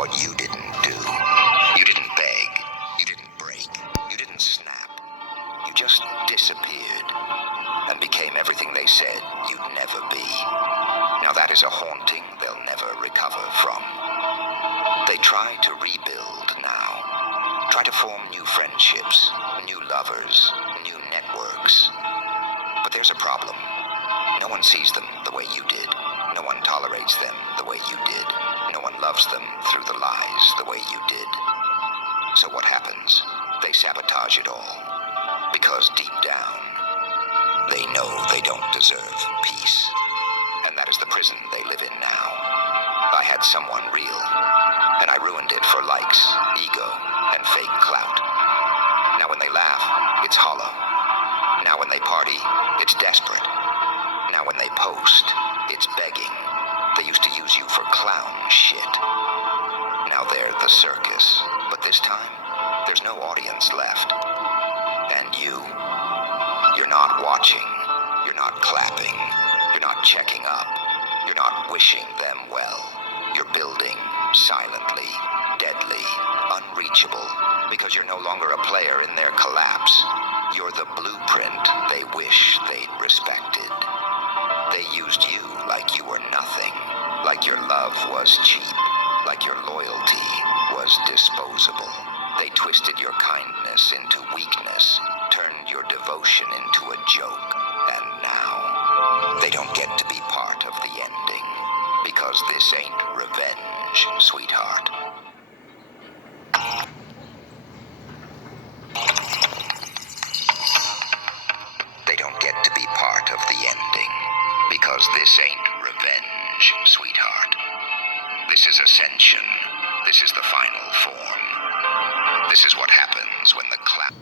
what you didn't do. You didn't beg. You didn't break. You didn't snap. You just disappeared and became everything they said you'd never be. Now that is a haunting they'll never recover from. They try to rebuild now. Try to form new friendships, new lovers, new networks. But there's a problem. No one sees them the way you did. No one tolerates them the way you did. No one loves them through the lies the way you did. So what happens? They sabotage it all. Because deep down, they know they don't deserve peace. And that is the prison they live in now. I had someone real, and I ruined it for likes, ego, and fake clout. Now when they laugh, it's hollow. Now when they party, it's desperate. Now when they post, it's begging. They used to use you for clown shit. Now they're the circus. But this time, there's no audience left. And you're not watching. You're not clapping. You're not checking up. You're not wishing them well. You're building silently, deadly, unreachable, because you're no longer a player in their collapse. You're the blueprint they wish they'd respected. They used you like you were nothing, like your love was cheap, like your loyalty was disposable. They twisted your kindness into weakness, turned your devotion into a joke, and now they don't get to be part of the ending, because this ain't revenge, sweetheart. They don't get to be part of the ending, because this ain't revenge, sweetheart. This is ascension. This is the final form. This is what happens when the clown...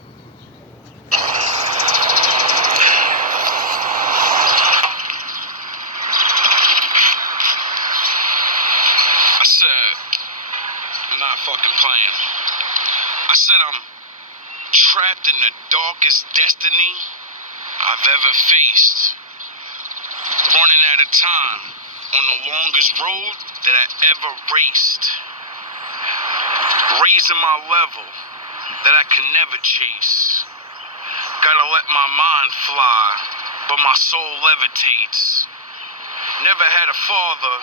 I said, I'm not fucking playing. I said I'm trapped in the darkest destiny I've ever faced. Running out of time on the longest road that I ever raced. Raising my level that I can never chase. Gotta let my mind fly, but my soul levitates. Never had a father,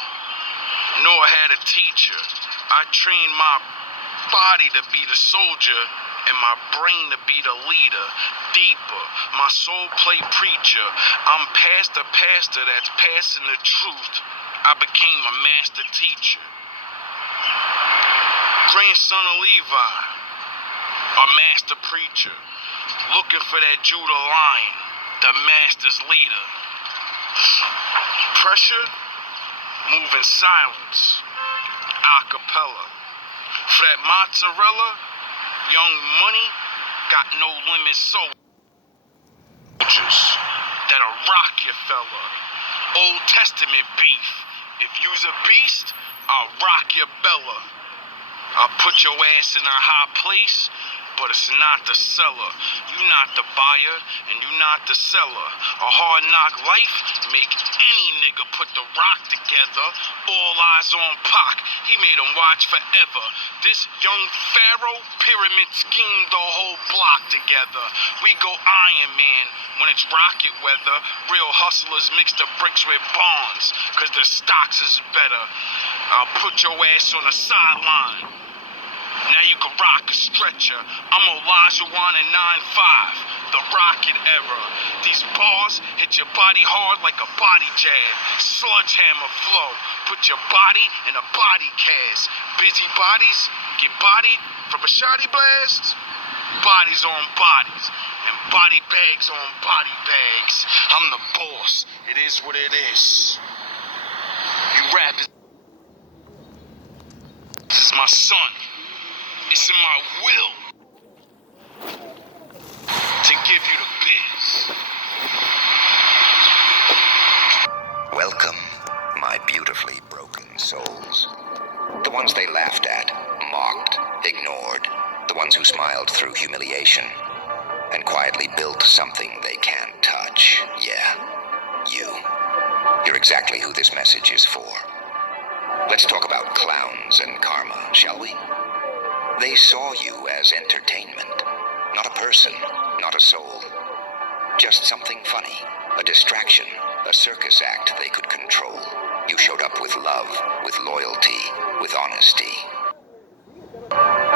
nor had a teacher. I trained my body to be the soldier and my brain to be the leader. Deeper, my soul play preacher. I'm past the pastor that's passing the truth. I became a master teacher. Grandson of Levi, a master preacher. Looking for that Judah lion, the master's leader. Pressure, move in silence, a cappella. For that mozzarella, young money, got no limit soldiers that'll rock your fella. Old Testament beef. If you's a beast, I'll rock your bella. I'll put your ass in a high place, but it's not the seller. You not the buyer, and you not the seller. A hard knock life make any nigga put the rock together. All eyes on Pac, he made him watch forever. This young pharaoh pyramid schemed the whole block together. We go Iron Man when it's rocket weather. Real hustlers mix the bricks with bonds, cause the stocks is better. I'll put your ass on the sideline. Now you can rock a stretcher. I'm Elijah 1 and 9-5, the rocket era. These bars hit your body hard like a body jab. Sledgehammer flow, put your body in a body cast. Busy bodies get bodied from a shoddy blast. Bodies on bodies, and body bags on body bags. I'm the boss, it is what it is. You rap is my son. It's in my will to give you the biz. Welcome, my beautifully broken souls. The ones they laughed at, mocked, ignored. The ones who smiled through humiliation and quietly built something they can't touch. Yeah, you. You're exactly who this message is for. Let's talk about clowns and karma, shall we? They saw you as entertainment. Not a person, not a soul. Just something funny, a distraction, a circus act they could control. You showed up with love, with loyalty, with honesty.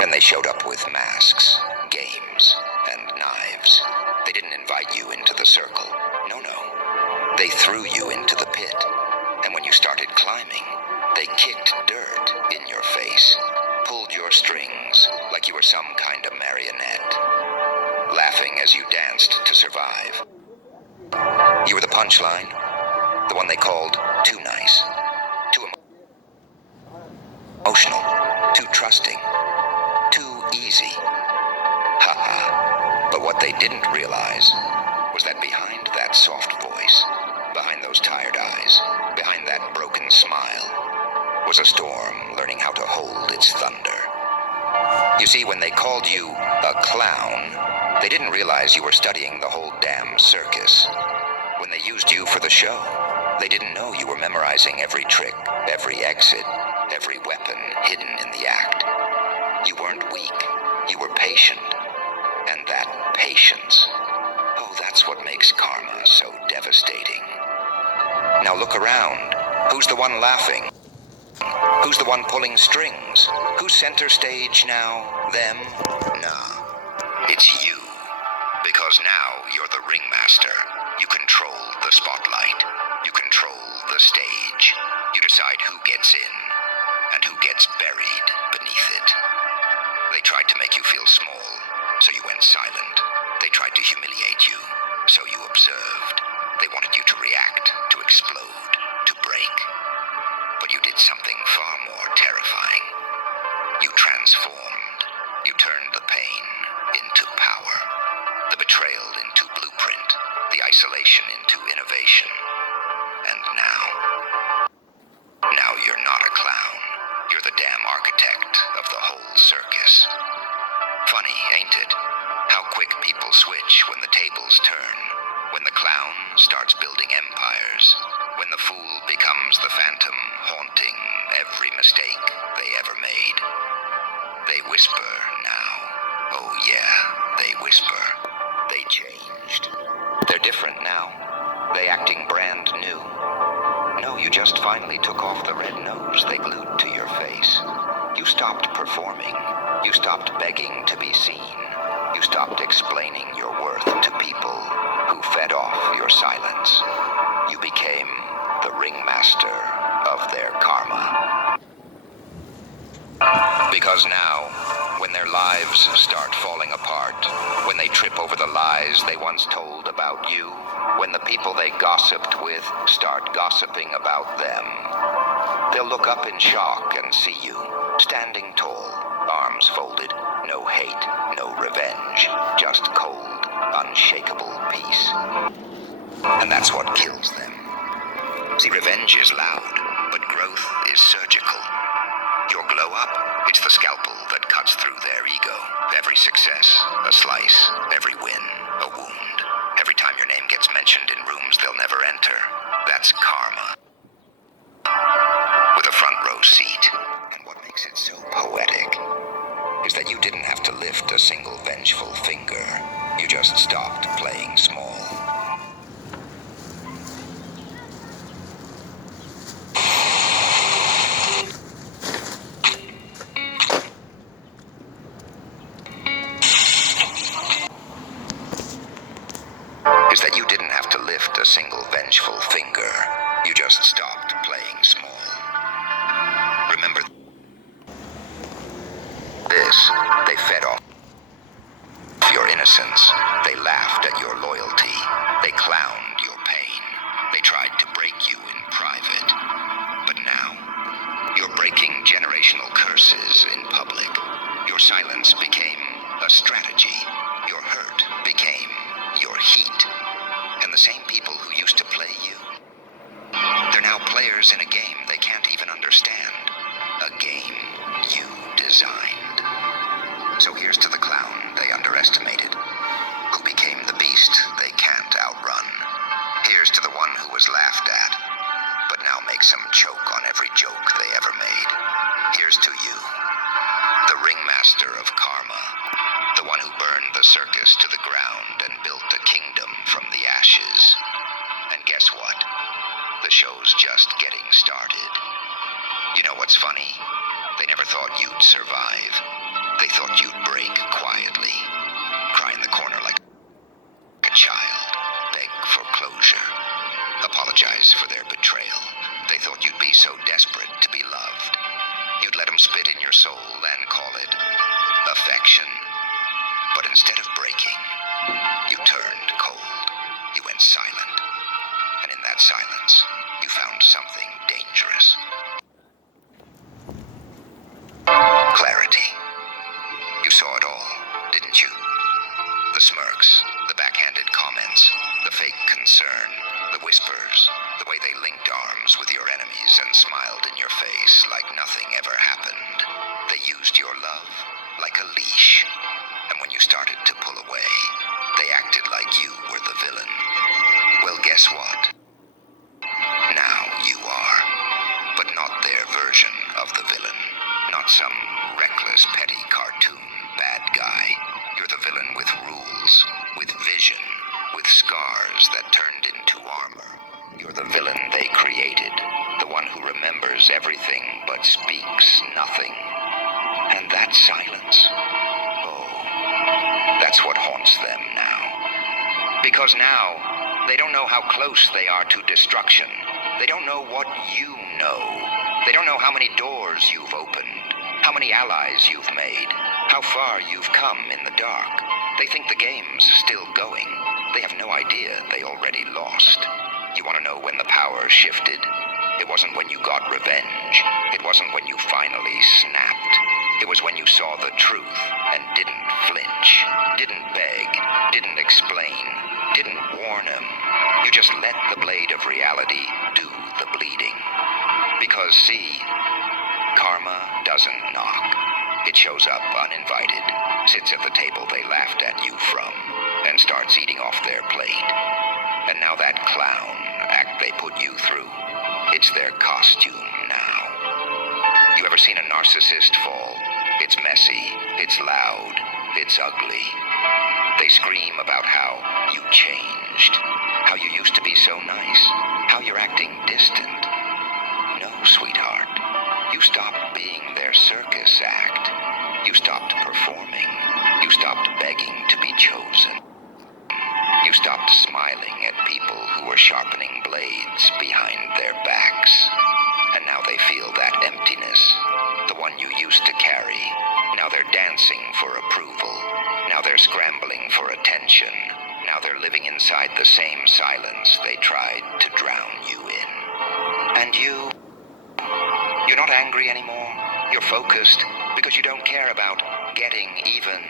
And they showed up with masks, games, and knives. They didn't invite you into the circle. No. They threw you into the pit. And when you started climbing, they kicked dirt in your face, pulled your strings like you were some kind of marionette, laughing as you danced to survive. You were the punchline, the one they called too nice, too emotional, too trusting, too easy. Ha ha. But what they didn't realize was that behind that soft voice, behind those tired eyes, behind that broken smile, was a storm learning how to hold its thunder. You see, when they called you a clown, they didn't realize you were studying the whole damn circus. When they used you for the show, they didn't know you were memorizing every trick, every exit, every weapon hidden in the act. You weren't weak, you were patient. And that patience, oh, that's what makes karma so devastating. Now look around. Who's the one laughing? Who's the one pulling strings? Who's center stage now? Them? Nah, it's you. Because now you're the ringmaster. You control the spotlight. You control the stage. You decide who gets in and who gets buried beneath it. They tried to make you feel small, so you went silent. They tried to humiliate you, so you observed. They wanted you to react, to explode, to break. But you did something far more terrifying. You transformed. You turned the pain into power. The betrayal into blueprint. The isolation into innovation. And now you're not a clown. You're the damn architect of the whole circus. Funny, ain't it? How quick people switch when the tables turn. When the clown starts building empires. When the fool becomes the phantom, haunting every mistake they ever made. They whisper now. Oh yeah, they whisper. They changed. They're different now. They acting brand new. No, you just finally took off the red nose they glued to your face. You stopped performing. You stopped begging to be seen. You stopped explaining your worth to people who fed off your silence. You became the ringmaster of their karma. Because now, when their lives start falling apart, when they trip over the lies they once told about you, when the people they gossiped with start gossiping about them, they'll look up in shock and see you, standing tall, arms folded, no hate, no revenge, just cold, unshakable peace. And that's what kills them. See, revenge is loud, but growth is surgical. Your glow up, it's the scalpel that cuts through their ego. Every success, a slice. Every win, a wound. Every time your name gets mentioned in rooms they'll never enter. That's karma. With a front row seat. And what makes it so poetic is that you didn't have to lift a single vengeful finger. You just stopped playing small. Is that you didn't have to lift a single vengeful finger. You just stopped playing small. Remember this, they fed off your innocence. They laughed at your loyalty. They clowned your pain. They tried to break you in private. But now, you're breaking generational curses in public. Your silence became a strategy. Your hurt became your heat. And the same people who used to play you, they're now players in a game they can't even understand. A game you designed. So here's to the clown they underestimated, who became the beast they can't outrun. Here's to the one who was laughed at, but now makes make some choke on every joke they ever made. Here's to you, the ringmaster of karma, the one who burned the circus to the ground and built a kingdom from the ashes. And guess what? The show's just getting started. You know what's funny? They never thought you'd survive. They thought you'd break quietly, cry in the corner like a child, beg for closure, apologize for their betrayal. They thought you'd be so desperate to be loved. You'd let them spit in your soul and call it affection. But instead of breaking, you turned cold. You went silent. And in that silence, you found something dangerous. Clarity. You saw it all, didn't you? The smirks, the backhanded comments, the fake concern, the whispers, the way they linked arms with your enemies and smiled in your face like nothing ever happened. They used your love like a leash. And when you started to pull away, they acted like you were the villain. Well, guess what? Now you are. But not their version of the villain. Not some reckless, petty cartoon bad guy. You're the villain with rules, with vision, with scars that turned into armor. You're the villain they created, the one who remembers everything but speaks nothing. And that silence, that's what haunts them now. Because now, they don't know how close they are to destruction. They don't know what you know. They don't know how many doors you've opened, how many allies you've made, how far you've come in the dark. They think the game's still going. They have no idea they already lost. You want to know when the power shifted? It wasn't when you got revenge. It wasn't when you finally snapped. It was when you saw the truth and didn't flinch, didn't beg, didn't explain, didn't warn him. You just let the blade of reality do the bleeding. Because see, karma doesn't knock. It shows up uninvited, sits at the table they laughed at you from, and starts eating off their plate. And now that clown act they put you through, it's their costume now. You ever seen a narcissist fall? It's messy, it's loud, it's ugly. They scream about how you changed, how you used to be so nice, how you're acting distant. No, sweetheart, you stopped being their circus act. You stopped performing. You stopped begging to be chosen. You stopped smiling at people who were sharpening blades behind their backs. And now they feel that emptiness, the one you used to carry. Now they're dancing for approval. Now they're scrambling for attention. Now they're living inside the same silence they tried to drown you in. And you're not angry anymore. You're focused because you don't care about getting even.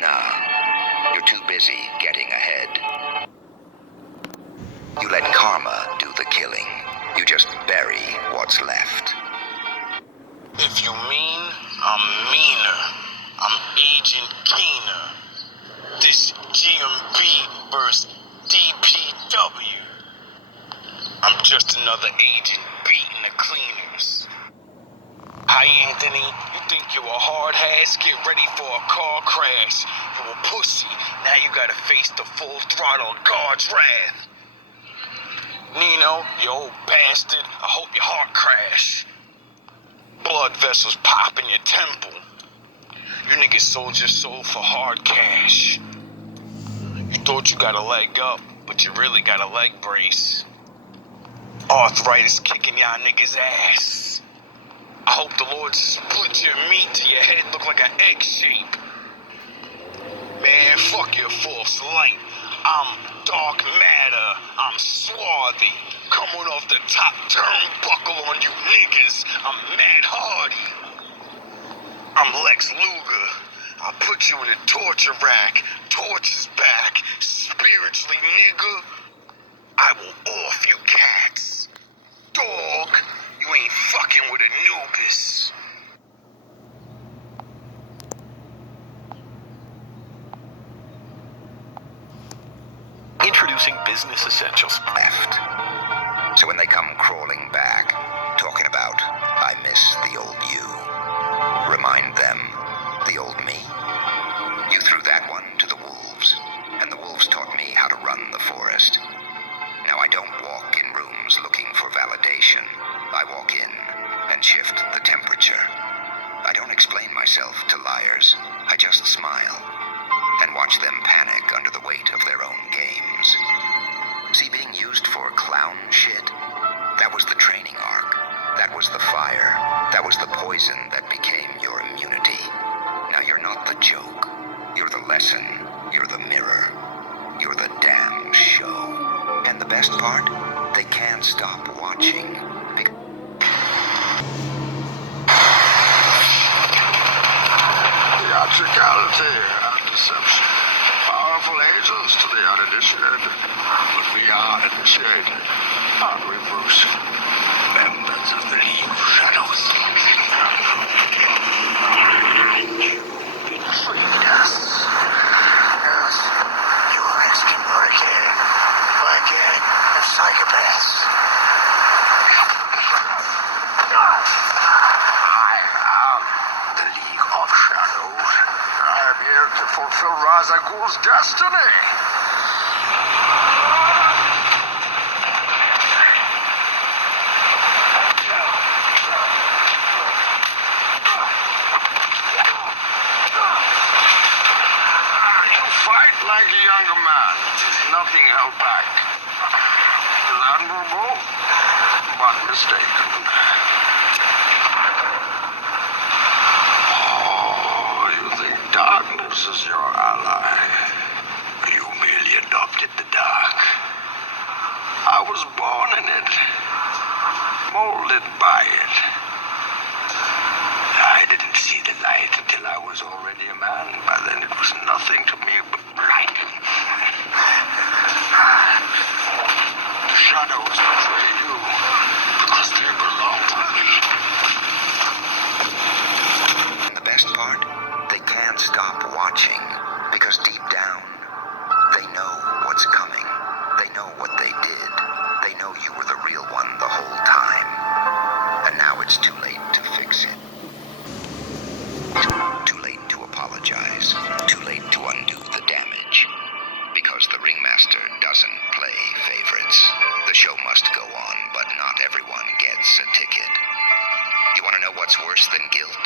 Nah, you're too busy getting ahead. You let karma do the killing. You just bury what's left. If you mean, I'm meaner. I'm Agent Keener. This GMB versus DPW. I'm just another agent beating the cleaners. Hi, Anthony. You think you're a hard ass? Get ready for a car crash. You a pussy. Now you gotta face the full throttle God's wrath. Nino, you old bastard. I hope your heart crash. Blood vessels pop in your temple. You niggas sold your soul for hard cash. You thought you got a leg up, but you really got a leg brace. Arthritis kicking y'all niggas' ass. I hope the Lord split your meat till your head look like an egg shape. Man, fuck your false light. I'm dark matter. I'm swarthy. Coming off the top turnbuckle on you niggas. I'm Mad Hardy. I'm Lex Luger. I'll put you in a torture rack. Torches back. Spiritually, nigga. I will off you cats. Dog, you ain't fucking with Anubis. Introducing Business Essentials. Left. So when they come crawling back, talking about, I miss the old you, remind them, the old me? You threw that one to the wolves, and the wolves taught me how to run the forest. Now I don't walk in rooms looking for validation. I walk in and shift the temperature. I don't explain myself to liars. I just smile and watch them panic under the weight of their own games. See, being used for clown shit, that was the training arc. That was the fire. That was the poison that became your immunity. Now you're not the joke. You're the lesson. You're the mirror. You're the damn show. And the best part? They can't stop watching. Theatricality and deception. Powerful agents to the uninitiated. But we are initiated, aren't we, Bruce? Members of the League of Shadows. Betrayed us. Yes, you are excommunicated by a gang of psychopaths. I am the League of Shadows. I am here to fulfill Ra's al Ghul's destiny. Fight like a younger man. Nothing held back. Admirable, but mistaken. Oh, you think darkness is your ally? You merely adopted the dark. I was born in it, molded by it. I didn't see the light until I was already a man. By then it was nothing to me but light. The shadows betray you because they belong to me. And the best part? They can't stop watching, because deep down, they know what's coming. They know what they did. They know you were the real one the whole time. And now it's too late to fix it. Too late to apologize. Too late to undo the damage. Because the ringmaster doesn't play favorites. The show must go on, but not everyone gets a ticket. You want to know what's worse than guilt?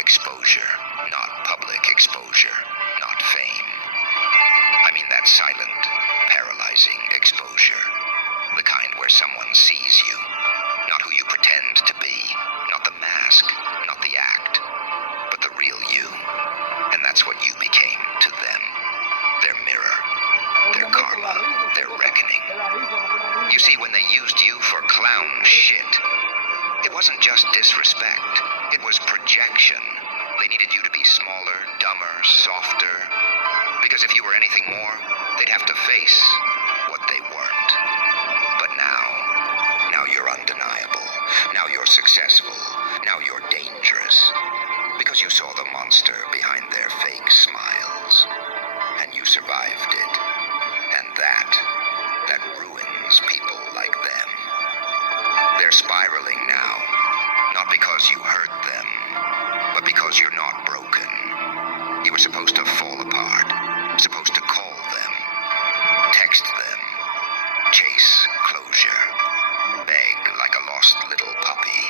Exposure. Not public exposure. Not fame. I mean that silent, paralyzing exposure. The kind where someone sees you. Not who you pretend to be. Not the mask. Not the act. But the real you. And that's what you became to them. Their mirror. Their karma. Their reckoning. You see, when they used you for clown shit, it wasn't just disrespect. It was projection. They needed you to be smaller, dumber, softer. Because if you were anything more, they'd have to face what they weren't. But now you're undeniable. Now you're successful. Now you're dangerous. Because you saw the monster behind their fake smiles. And you survived it. And that ruins people like them. They're spiraling now. Not because you hurt them, but because you're not broken. You were supposed to fall apart. Supposed to call them. Text them. Chase closure. Beg like a lost little puppy.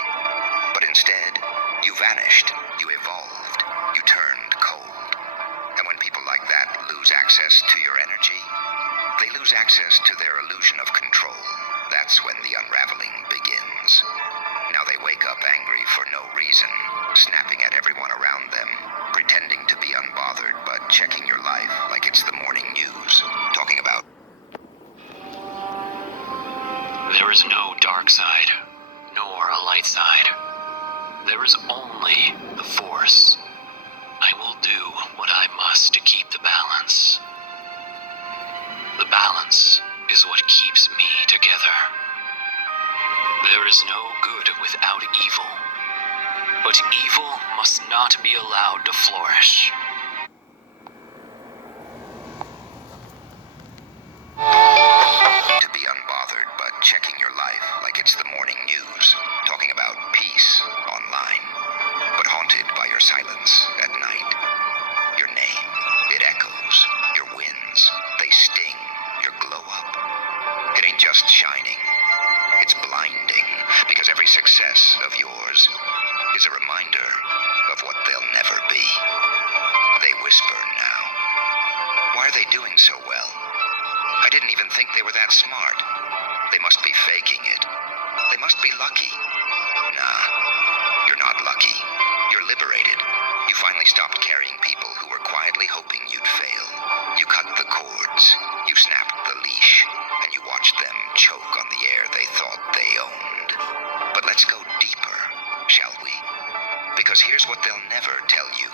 But instead, you vanished. You evolved. You turned cold. And when people like that lose access to your energy, they lose access to their illusion of control. That's when the unraveling begins. Now they wake up angry for no reason, snapping at everyone around them, pretending to be unbothered, but checking your life like it's the morning news, talking about... There is no dark side, nor a light side. There is only the Force. I will do what I must to keep the balance. The balance is what keeps me together. There is no good without evil, but evil must not be allowed to flourish. To be unbothered, but checking your life like it's the morning news, talking about peace online, but haunted by your silence at night. Your name, it echoes. Your wins, they sting. Your glow up, it ain't just shining. It's blinding, because every success of yours is a reminder of what they'll never be. They whisper now. Why are they doing so well? I didn't even think they were that smart. They must be faking it. They must be lucky. Nah, you're not lucky. You're liberated. You finally stopped carrying people who were quietly hoping you'd fail. You cut the cords. You snapped the leash. And you watched them choke on the air they thought they owned. But let's go deeper, shall we? Because here's what they'll never tell you.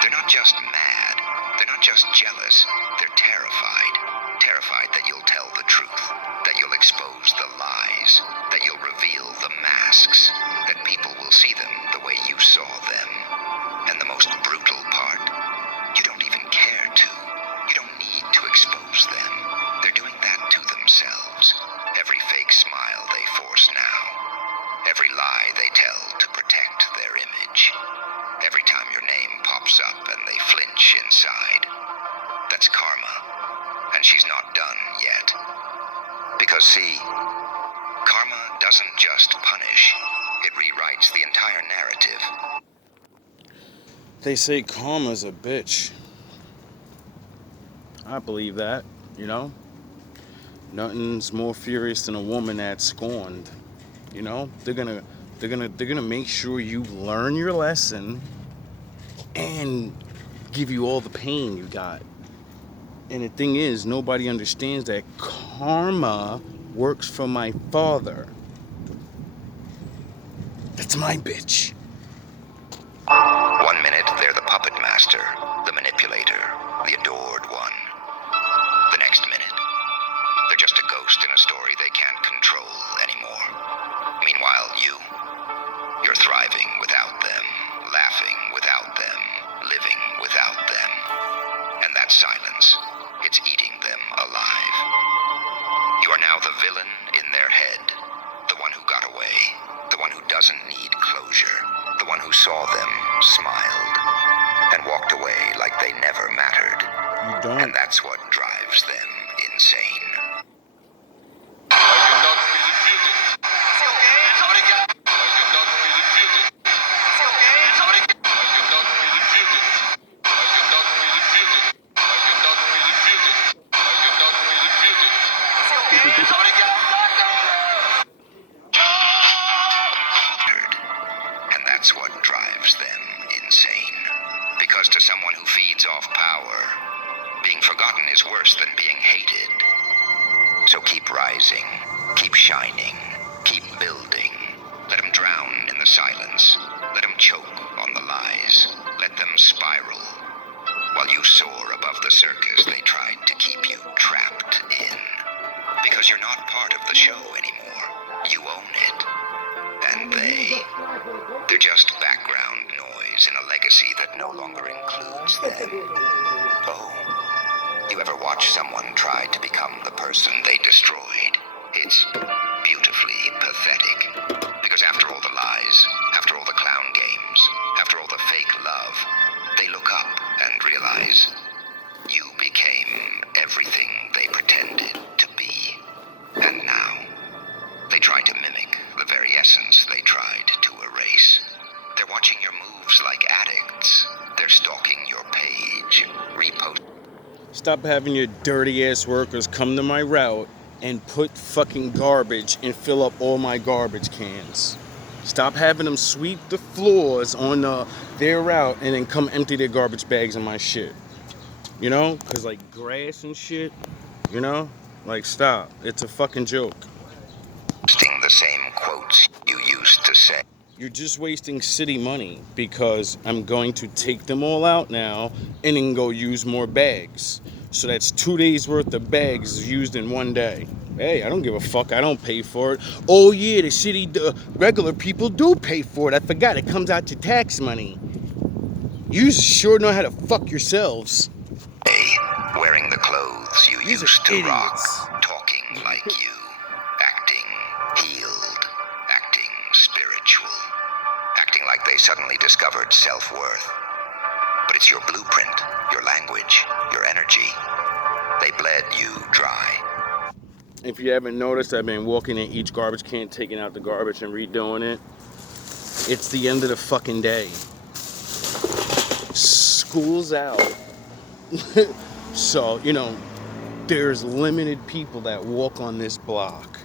They're not just mad. They're not just jealous. They're terrified. Terrified that you'll tell the truth, that you'll expose the lies, that you'll reveal the masks, that people will see them the way you saw them. And the most brutal part, you don't even care to. You don't need to expose them. They're doing that to themselves. Every fake smile they force now. Every lie they tell to protect their image. Every time your name pops up and they flinch inside. That's karma. And she's not done yet. Because see, karma doesn't just punish, it rewrites the entire narrative. They say karma's a bitch. I believe that, you know? Nothing's more furious than a woman that's scorned. You know? They're gonna make sure you learn your lesson and give you all the pain you got. And the thing is, nobody understands that karma works for my father. That's my bitch. 1 minute, they're the puppet master, the manipulator, the adored one. The next minute, they're just a ghost in a story they can't control anymore. Meanwhile, you're thriving without them, laughing without them, living without them. And that silence, it's eating them alive. You are now the villain in their head, the one who got away, the one who doesn't need closure, the one who saw them, smiled, and walked away like they never mattered. You don't. And that's what drives them insane. And that's what drives them insane. Because to someone who feeds off power, being forgotten is worse than being hated. So keep rising, keep shining, keep building. Let them drown in the silence. Let them choke on the lies. Let them spiral. While you soar above the circus they tried to keep you trapped in. Because you're not part of the show anymore. You own it. And they're just background noise in a legacy that no longer includes them. Oh, you ever watch someone try to become the person they destroyed? It's beautifully pathetic. Because after all the lies, after all the clown games, after all the fake love, they look up and realize you became everything they pretended to be. And now, they try to mimic the very essence they tried to erase. They're watching your moves like addicts. They're stalking your page, repost. Stop having your dirty ass workers come to my route and put fucking garbage and fill up all my garbage cans. Stop having them sweep the floors on their route and then come empty their garbage bags in my shit. You know? Because like grass and shit, you know? Like stop. It's a fucking joke. The same quotes you used to say. You're just wasting city money because I'm going to take them all out now and then go use more bags. So that's 2 days worth of bags used in 1 day. Hey, I don't give a fuck. I don't pay for it. Oh yeah, the city, regular people do pay for it. I forgot. It comes out to tax money. You sure know how to fuck yourselves. Wearing the clothes you These used are to idiots. rock, talking like you, acting suddenly discovered self-worth. But it's your blueprint, your language, your energy. They bled you dry. If you haven't noticed, I've been walking in each garbage can, taking out the garbage and redoing it. It's the end of the fucking day. School's out. So, there's limited people that walk on this block.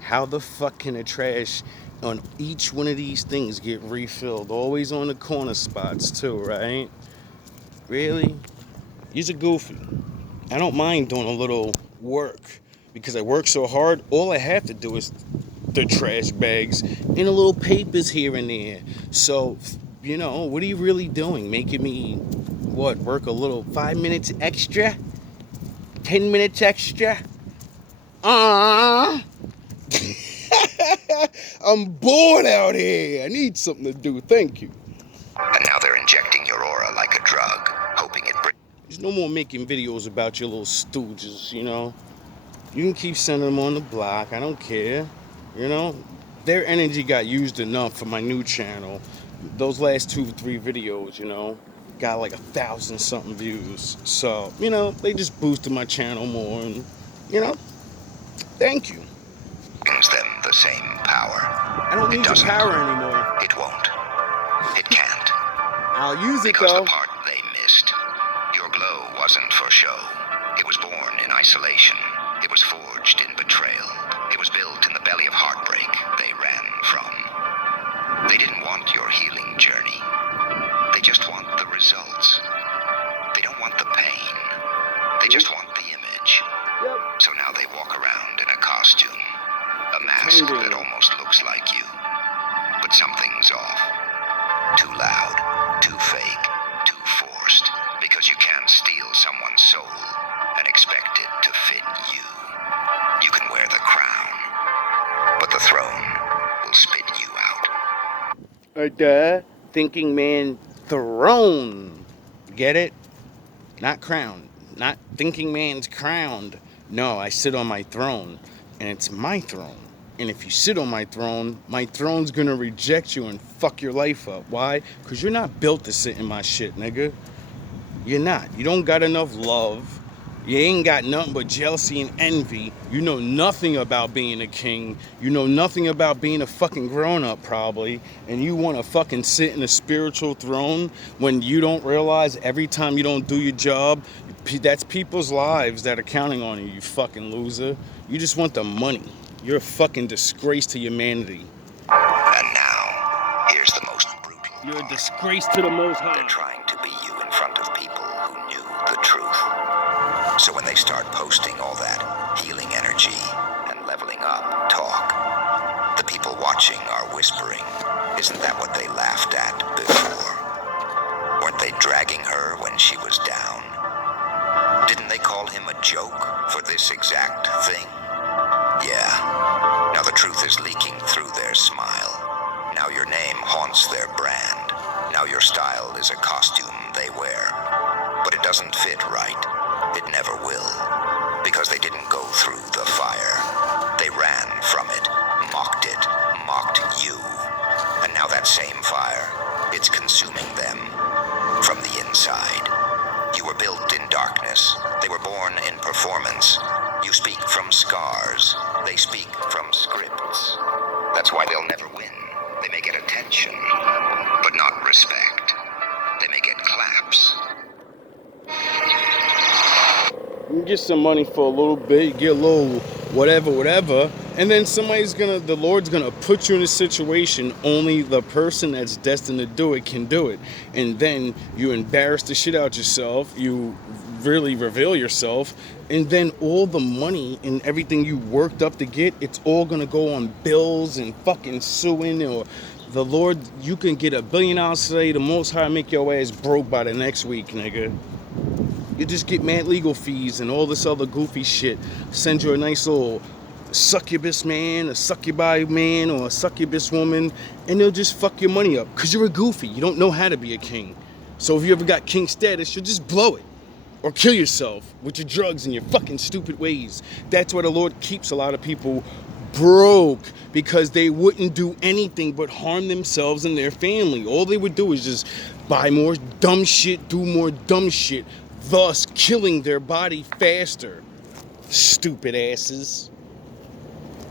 How the fuck can the trash on each one of these things get refilled? Always on the corner spots too, right? Really? You're goofy. I don't mind doing a little work because I work so hard. All I have to do is the trash bags and a little papers here and there. So, what are you really doing? Making me, work a little 5 minutes extra? 10 minutes extra? I'm bored out here. I need something to do. Thank you. And now they're injecting your aura like a drug, hoping it brings... There's no more making videos about your little stooges, You can keep sending them on the block. I don't care. Their energy got used enough for my new channel. Those last 2-3 videos, got like 1,000 something views. So, they just boosted my channel more and, thank you. brings them the same power. I don't need the power anymore. It won't. It can't. I'll use it Because though. the part they missed. Your glow wasn't for show. It was born in isolation. It was forged in betrayal. It was built in the belly of heartbreak they ran from. They didn't want your healing journey. They just want the results. They don't want the pain. They just want the image. Yep. So now they walk around in a costume. A mask that almost looks like you. But something's off. Too loud, too fake, too forced. Because you can't steal someone's soul and expect it to fit you. You can wear the crown, but the throne will spit you out. Thinking man throne. Get it? Not crown. Not thinking man's crowned. No, I sit on my throne, and it's my throne. And if you sit on my throne's gonna reject you and fuck your life up. Why? Because you're not built to sit in my shit, nigga. You're not. You don't got enough love. You ain't got nothing but jealousy and envy. You know nothing about being a king. You know nothing about being a fucking grown-up, probably. And you want to fucking sit in a spiritual throne when you don't realize every time you don't do your job, that's people's lives that are counting on you, you fucking loser. You just want the money. You're a fucking disgrace to humanity. And now, here's the most brutal You're a part. disgrace to the Most High. They're trying to be you in front of people who knew the truth. So when they start posting all that healing energy and leveling up talk, the people watching are whispering, isn't that what they laughed at before? Weren't they dragging her when she was down? Didn't they call him a joke for this exact thing? Yeah. Now the truth is leaking through their smile. Now your name haunts their brand. Now your style is a costume they wear. But it doesn't fit right. It never will. Because they didn't go through the fire. They ran from it, mocked you. And now that same fire, it's consuming them from the inside. You were built in darkness. They were born in performance. You speak from scars. They speak from scripts. That's why they'll never win. They may get attention, but not respect. They may get claps. You get some money for a little bit, you get a little whatever, and then the Lord's gonna put you in a situation only the person that's destined to do it can do it. And then you embarrass the shit out yourself, you really reveal yourself, and then all the money and everything you worked up to get, it's all gonna go on bills and fucking suing, or the Lord, you can get $1 billion today, the Most High make your ass broke by the next week, nigga. You just get mad legal fees and all this other goofy shit. Send you a nice little succubus man, a succubi man, or a succubus woman, and they'll just fuck your money up. Because you're a goofy. You don't know how to be a king. So if you ever got king status, you'll just blow it. Or kill yourself with your drugs and your fucking stupid ways. That's why the Lord keeps a lot of people broke because they wouldn't do anything but harm themselves and their family. All they would do is just buy more dumb shit, do more dumb shit, thus killing their body faster. Stupid asses.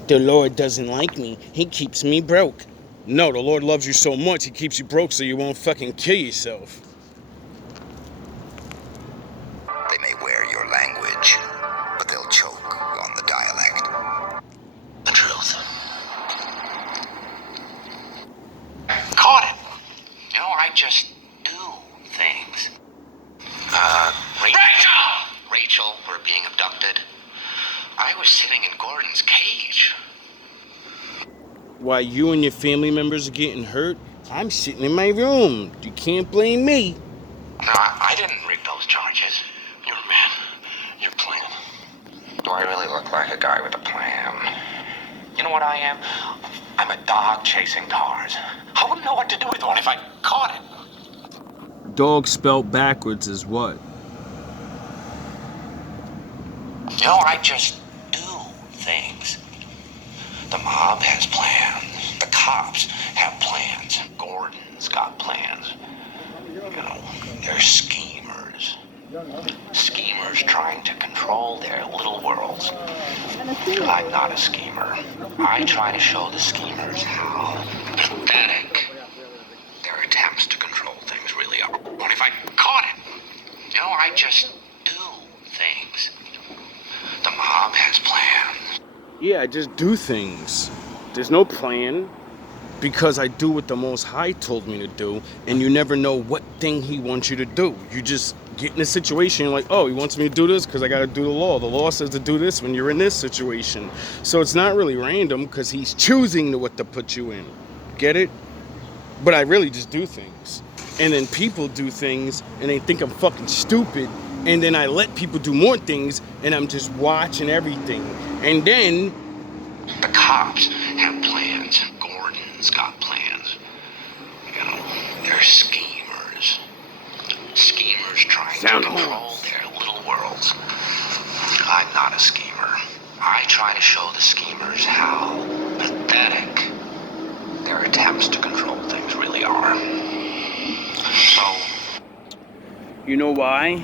The Lord doesn't like me. He keeps me broke. No, the Lord loves you so much, he keeps you broke so you won't fucking kill yourself. They may wear your language, but they'll choke on the dialect. The truth. Caught it. You know, I just do things. Rachel were being abducted. I was sitting in Gordon's cage. While you and your family members are getting hurt, I'm sitting in my room. You can't blame me. No, I didn't rig those charges. You're a man. You're playing. Do I really look like a guy with a plan? You know what I am? I'm a dog chasing cars. I wouldn't know what to do with one if I caught it. Dog spelled backwards is what? You know, I just do things. The mob has plans. The cops have plans. Gordon's got plans. You know, they're schemers. Schemers trying to control their little worlds. I'm not a schemer. I try to show the schemers how pathetic their attempts to control things really are. What if I caught it? You know, I just do things. The mob has plans. Yeah, I just do things. There's no plan because I do what the Most High told me to do, and you never know what thing he wants you to do. You just get in a situation like, oh, he wants me to do this because I got to do the law. The law says to do this when you're in this situation. So it's not really random because he's choosing what to put you in. Get it? But I really just do things. And then people do things and they think I'm fucking stupid. And then I let people do more things and I'm just watching everything. And then the cops have plans. Gordon's got plans. You know, they're schemers. Schemers trying to control their little worlds. I'm not a schemer. I try to show the schemers how pathetic their attempts to control things really are. So, you know why?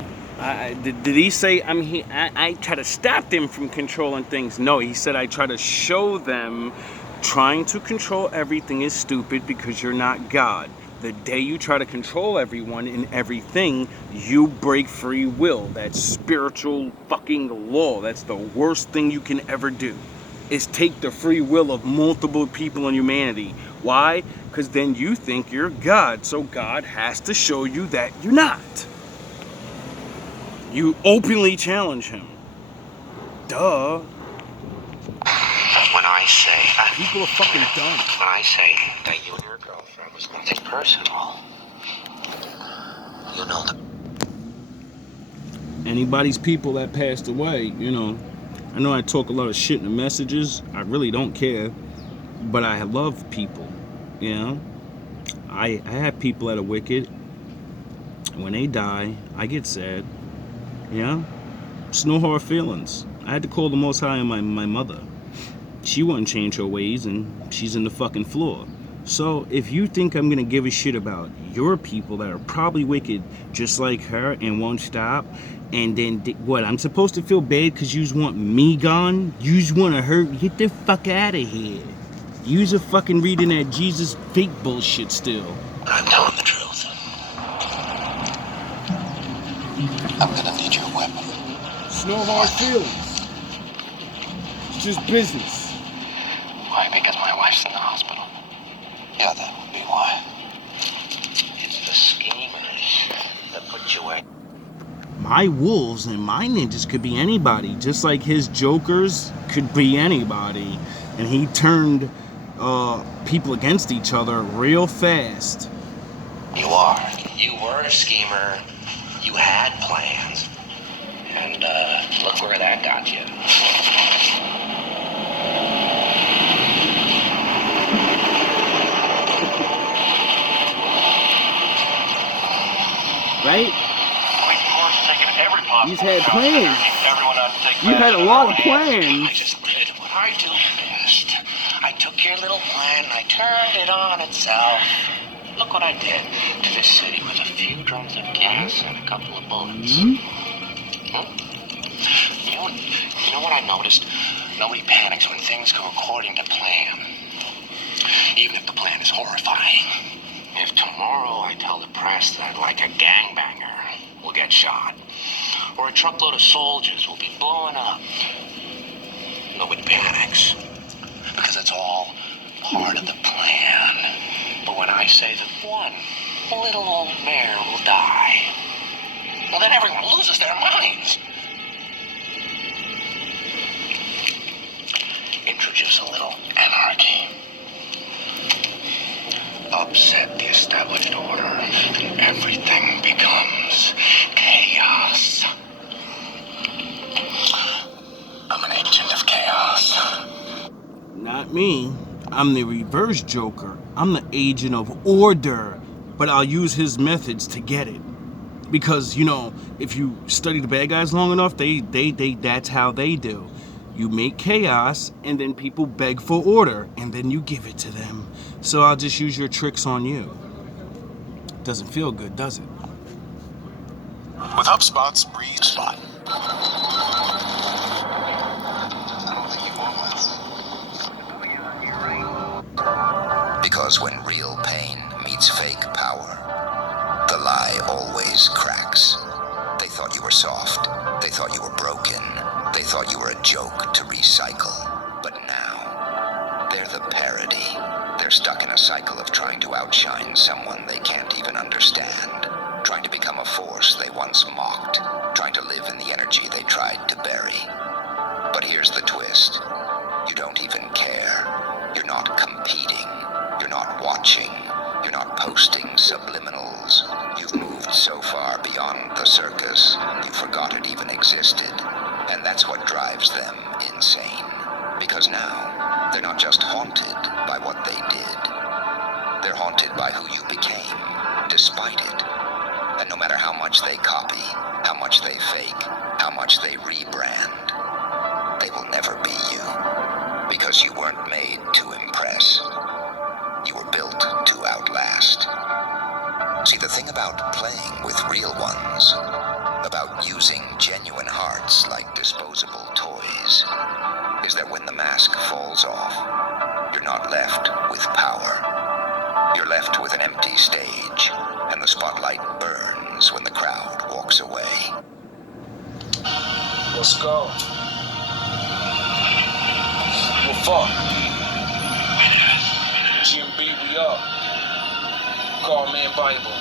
Did he say I try to stop them from controlling things? No, he said I try to show them trying to control everything is stupid because you're not God. The day you try to control everyone and everything, you break free will. That's spiritual fucking law. That's the worst thing you can ever do, is take the free will of multiple people in humanity. Why? Because then you think you're God. So God has to show you that you're not. You openly challenge him. Duh. when I say... People are fucking dumb. When I say that you and your girlfriend was nothing personal, you know that... Anybody's people that passed away, you know, I know I talk a lot of shit in the messages. I really don't care. But I love people, you know. I have people that are wicked. When they die, I get sad. You know? It's no hard feelings. I had to call the Most High on my mother. She wouldn't change her ways, and she's in the fucking floor. So if you think I'm gonna give a shit about your people that are probably wicked just like her and won't stop, and then what, I'm supposed to feel bad because you want me gone? You want to hurt? Get the fuck out of here. You're fucking reading that Jesus fake bullshit still. I'm telling the truth. I'm gonna need your weapon. It's no hard feelings. It's just business. Why? Because my wife's in the hospital. Yeah, that would be why. It's the schemers that put you away. My wolves and my ninjas could be anybody, just like his jokers could be anybody. And he turned people against each other real fast. You are. You were a schemer. You had plans. And look where that got you. Right? You've had plans. You had a lot of plans. I just did what I do best. then I turned it on itself. Look what I did to this city with a few drums of gas and a couple of bullets. Hmm? You know what I noticed? Nobody panics when things go according to plan. Even if the plan is horrifying. If tomorrow I tell the press that like a gangbanger will get shot, or a truckload of soldiers will be blowing up, nobody panics. Because it's all part of the plan. But when I say that one little old mare will die, well, then everyone loses their minds. Introduce a little anarchy. Upset the established order, and everything becomes chaos. I'm an agent of chaos. Not me. I'm the reverse Joker. I'm the agent of order, but I'll use his methods to get it. Because, you know, if you study the bad guys long enough, that's how they do. You make chaos, and then people beg for order, and then you give it to them. So I'll just use your tricks on you. Doesn't feel good, does it? With HubSpot's breathe spot. Because when real pain meets fake power, the lie always cracks. They thought you were soft. They thought you were broken. They thought you were a joke to recycle. But now, they're the parody. They're stuck in a cycle of trying to outshine someone they can't even understand. Trying to become a force they once mocked. Trying to live in the energy they tried to bury. But here's the twist. You don't even care. You're not competing. You're not watching. You're not posting subliminals. You've moved so far beyond the circus, you forgot it even existed. And that's what drives them insane. Because now, they're not just haunted by what they did. They're haunted by who you became, despite it. And no matter how much they copy, how much they fake, how much they rebrand, they will never be you. Because you weren't made to impress. You were built to outlast. See, the thing about playing with real ones, about using genuine hearts like disposable toys, is that when the mask falls off, you're not left with power. You're left with an empty stage, and the spotlight burns when the crowd walks away. Let's go. Well, fuck. GMB, we up. Call man Bible.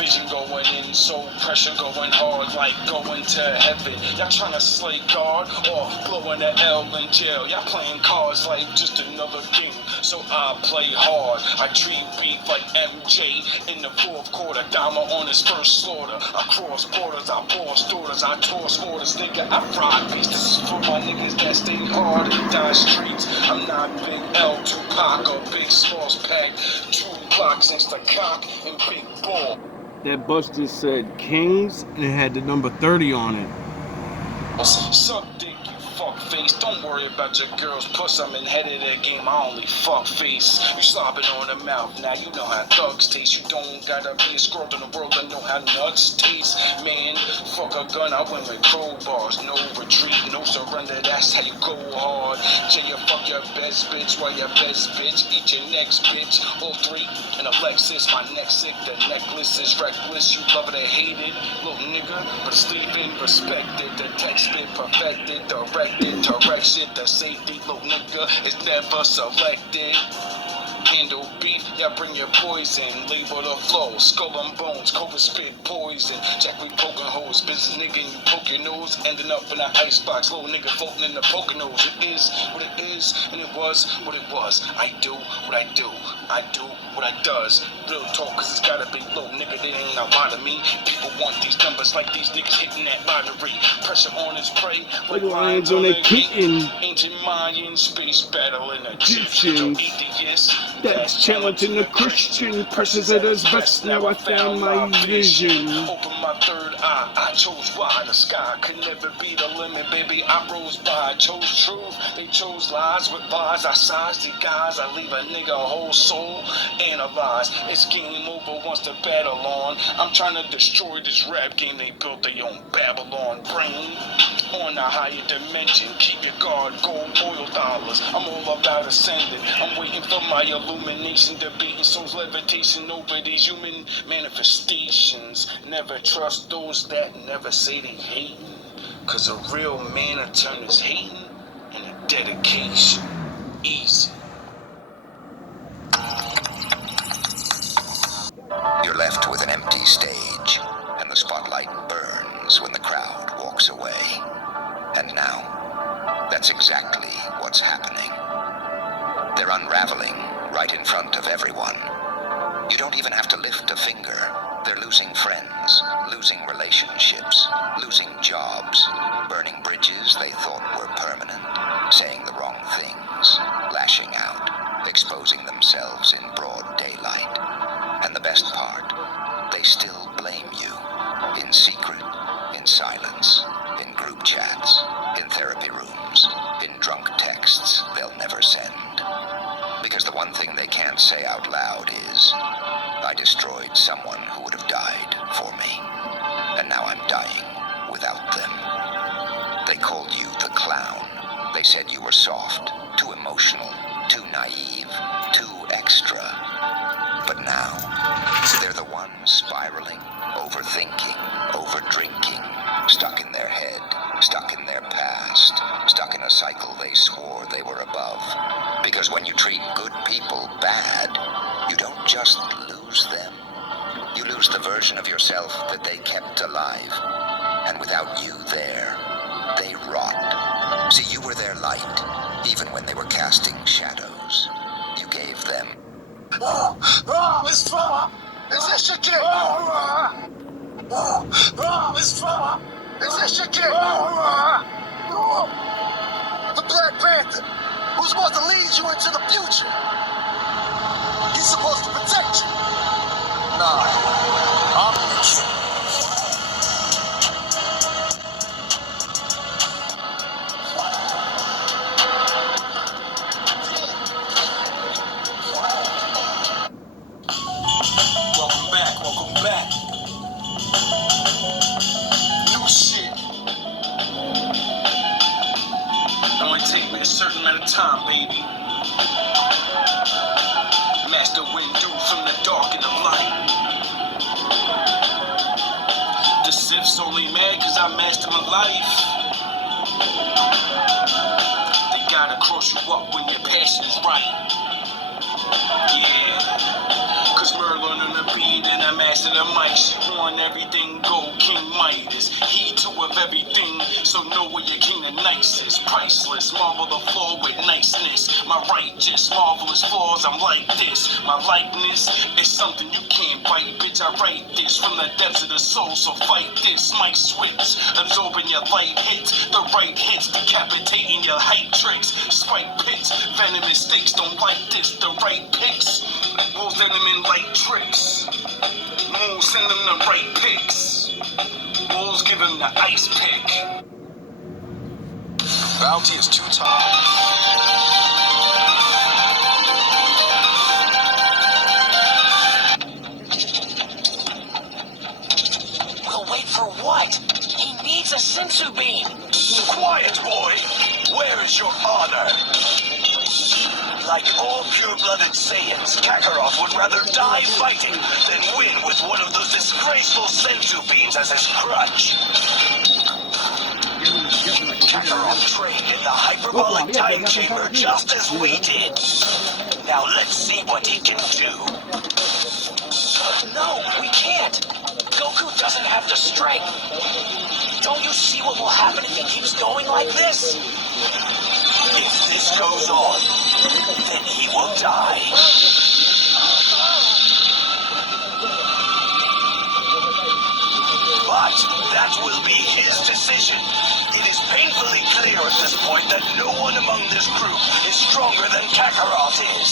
Vision going in, soul pressure going hard like going to heaven. Y'all tryna slay God or blowing the L in jail. Y'all playing cards like just another game. So I play hard. I treat beef like MJ in the fourth quarter. Dama on his first slaughter. I cross borders, I boss daughters, I toss orders, nigga. I ride beats. This is for my niggas that stay hard in the streets. I'm not Big L, Tupac, or Big Smalls Pack. 2 blocks since the cock and big ball. That bus just said Kings, and it had the number 30 on it. Suck dick, you fuck face. Don't worry about your girl's puss. I'm in head of that game. I only fuck face. You slobbing on the mouth. Now you know how thugs taste. You don't gotta be a scrub in the world to know how nuts taste. Man, fuck a gun. I went with crowbars. No retreat, no surrender. That's how you go hard. Say you fuck your best bitch while your best bitch eat your next bitch. All 3 in a Lexus. My neck sick. The necklace is reckless. You love it or hate it, little nigga. But sleeping, respected. The text been perfected, directed, direction, the safety, little nigga is never selected. Handle beat, y'all bring your poison, label the flow, skull and bones, COVID spit poison. Jack, we poking holes, business nigga, and you poke your nose, ending up in an icebox, little nigga floating in the Poconos. It is what it is, and it was what it was. I do what I do, I do what I does. Real talk, cause it's gotta be little nigga, there ain't a now bother me. People want these numbers like these niggas hitting that lottery. Pressure on his prey like lions on a kitten. Ancient Mayan space battle in Egyptian. Atheist that's challenging the Christian. Pressures at his best. Now I found my vision. Open my third eye. I chose why. The sky could never be the limit, baby. I rose by. I chose truth. They chose lies with lies. I size the guys. I leave a nigga whole soul analyze. It's game over once the battle on. I'm trying to destroy this rap game they built their own Babylon brain. On a higher dimension, keep your guard, gold oil dollars. I'm all about ascending. I'm waiting for my illumination, debating souls, levitation over these human manifestations. Never trust those that never say they hating. Cause a real man will turn his hating into dedication. Easy. You're left with an empty stage, and the spotlight burns when the crowd walks away. And now, that's exactly what's happening. They're unraveling right in front of everyone. You don't even have to lift a finger. They're losing friends, losing relationships, losing jobs, burning bridges they thought were permanent, saying the wrong things, lashing out, exposing themselves in broad daylight. And the best part, they still blame you, in secret, in silence, in group chats, in therapy rooms, in drunk texts they'll never send. Because the one thing they can't say out loud is, I destroyed someone who would have died for me, and now I'm dying without them. They called you the clown. They said you were soft, too emotional, too naive, too extra. But now, they're the ones spiraling, overthinking, overdrinking, stuck in their head, stuck in their past, stuck in a cycle they swore they were above. Because when you treat good people bad, you don't just lose them. You lose the version of yourself that they kept alive. And without you there, they rot. See, you were their light, even when they were casting shadows. You gave them. Miss Trauma! Is this your kid? Miss Trauma! Is this your kid? The Black Panther, who's supposed to lead you into the future. He's supposed to protect you. Nah, I'm the kid. Welcome back. New shit. Only take me a certain amount of time, baby. Master window from the dark and the light. The Sith's only mad cause I mastered my life. They gotta cross you up when your passion is right. Yeah. Cause Merlin on the beat and I mastered the mic. She won everything, gold King Midas. He two of everything, so know where your king the nicest. Priceless, marvel the floor with niceness. My righteous, marvelous flaws, I'm like this. My likeness is something you can't bite, bitch. I write this from the depths of the soul, so fight this. Mic switch, absorbing your light hits. The right hits, decapitating your hype tricks. Spike pits, venomous stakes, don't like this. The right picks, wolves in them in light tricks. Moves send them the right picks. Wolves give him the ice pick. Bounty is too tall. We'll wait for what? He needs a sensu beam. Quiet, boy. Where is your honor? Like all pure-blooded Saiyans, Kakarot would rather die fighting than win with one of those disgraceful sensu beams as his crutch. Kakarot trained in the hyperbolic time chamber just as we did. Now let's see what he can do. No, we can't. Goku doesn't have the strength. Don't you see what will happen if he keeps going like this? If this goes on, then he will die. But that will be his decision. It is painfully clear at this point that no one among this group is stronger than Kakarot is.